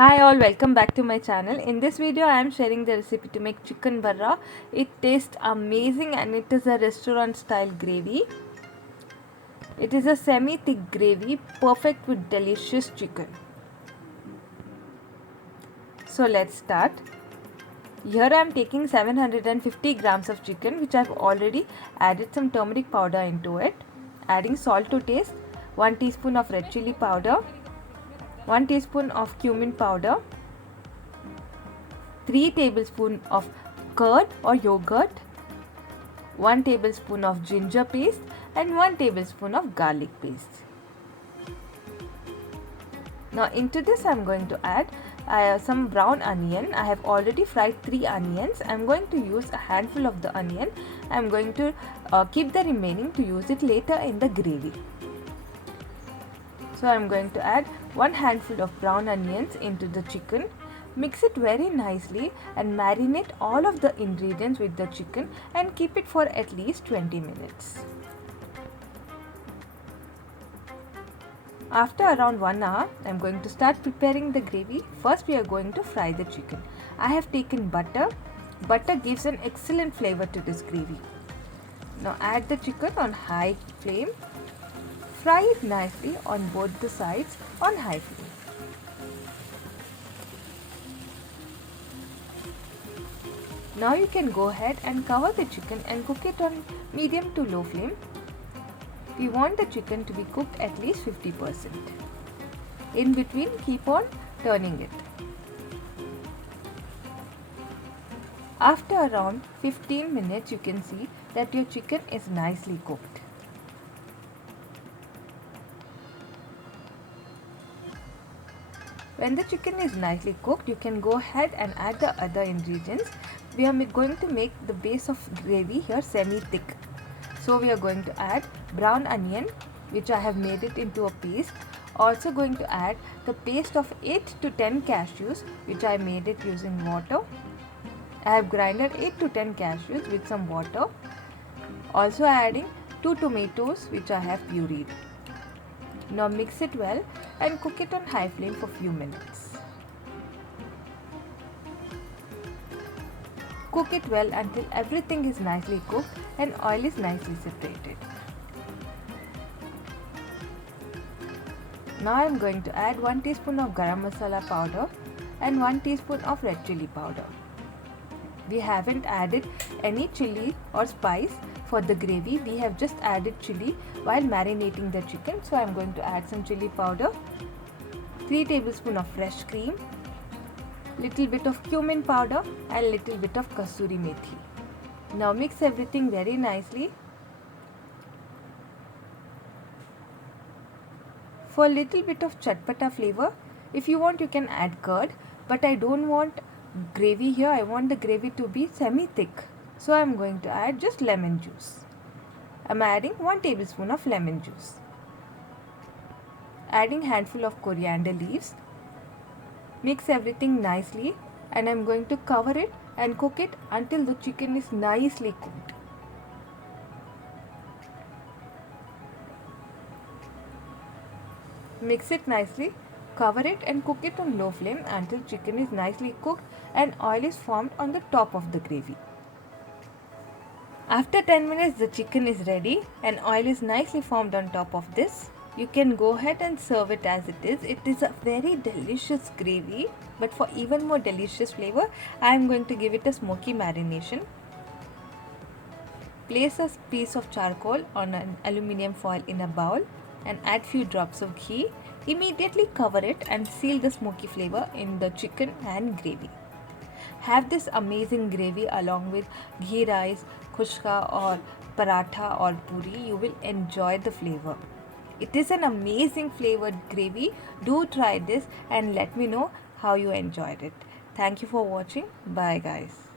Hi all, welcome back to my channel. In this video I am sharing the recipe to make chicken barra. It tastes amazing and it is a restaurant style gravy. It is a semi thick gravy perfect with delicious chicken. So let's start. Here I am taking 750 grams of chicken which I have already added some turmeric powder into it. Adding salt to taste, 1 teaspoon of red chili powder, 1 teaspoon of cumin powder, 3 tablespoons of curd or yogurt, 1 tablespoon of ginger paste and 1 tablespoon of garlic paste. Now into this I am going to add some brown onion. I have already fried 3 onions. I am going to use a handful of the onion. I am going to keep the remaining to use it later in the gravy. So I am going to add 1 handful of brown onions into the chicken. Mix it very nicely and marinate all of the ingredients with the chicken and keep it for at least 20 minutes. After around 1 hour, I am going to start preparing the gravy. First we are going to fry the chicken. I have taken butter. Butter gives an excellent flavor to this gravy. Now add the chicken on high flame. Fry it nicely on both the sides on high flame. Now you can go ahead and cover the chicken and cook it on medium to low flame. We want the chicken to be cooked at least 50%. In between, keep on turning it. After around 15 minutes, you can see that your chicken is nicely cooked. When the chicken is nicely cooked, you can go ahead and add the other ingredients. We are going to make the base of gravy here semi-thick. So we are going to add brown onion, which I have made it into a paste. Also going to add the paste of 8 to 10 cashews, which I made it using water. I have grinded 8 to 10 cashews with some water. Also adding 2 tomatoes, which I have pureed. Now mix it well and cook it on high flame for few minutes. Cook it well until everything is nicely cooked and oil is nicely separated. Now I am going to add 1 teaspoon of garam masala powder and 1 teaspoon of red chili powder. We haven't added any chili or spice for the gravy. We have just added chili while marinating the chicken. So I am going to add some chili powder, 3 tablespoons of fresh cream, little bit of cumin powder and little bit of kasuri methi. Now mix everything very nicely. For a little bit of chatpata flavor, if you want you can add curd, but I don't want gravy here. I want the gravy to be semi-thick. So I am going to add just lemon juice. I am adding 1 tablespoon of lemon juice. Adding handful of coriander leaves. Mix everything nicely and I am going to cover it and cook it until the chicken is nicely cooked. Mix it nicely, cover it and cook it on low flame until chicken is nicely cooked and oil is formed on the top of the gravy. After 10 minutes the chicken is ready and oil is nicely formed on top of this. You can go ahead and serve it as it is. It is a very delicious gravy, but for even more delicious flavor, I am going to give it a smoky marination. Place a piece of charcoal on an aluminium foil in a bowl and add few drops of ghee. Immediately cover it and seal the smoky flavor in the chicken and gravy. Have this amazing gravy along with ghee rice, kushka or paratha or puri. You will enjoy the flavor. It is an amazing flavored gravy. Do try this and let me know how you enjoyed it. Thank you for watching. Bye guys.